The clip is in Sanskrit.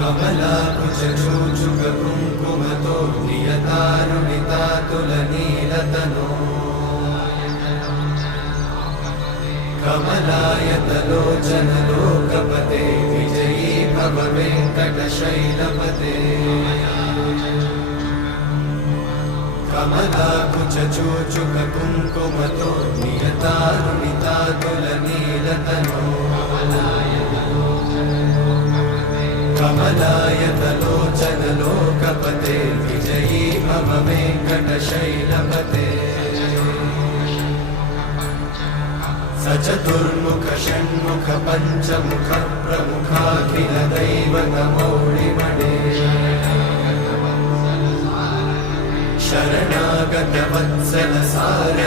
कमलाकुचूचुककुङ्कुमतो नियतारुणितातुलनीलतनो कमलायतलोचनलोकपते विजयी भव वेङ्कटशैलपते कमलाकुचूचुककुङ्कुमतो नियतारुणितातुलनीलतनो कमलायतलोचनलोकपते विजयी भव वेङ्कटशैलपते सचतुर्मुख षण्मुख पञ्चमुख प्रमुखाखिलदैवतमौलिमणे शरणागतवत्सल सार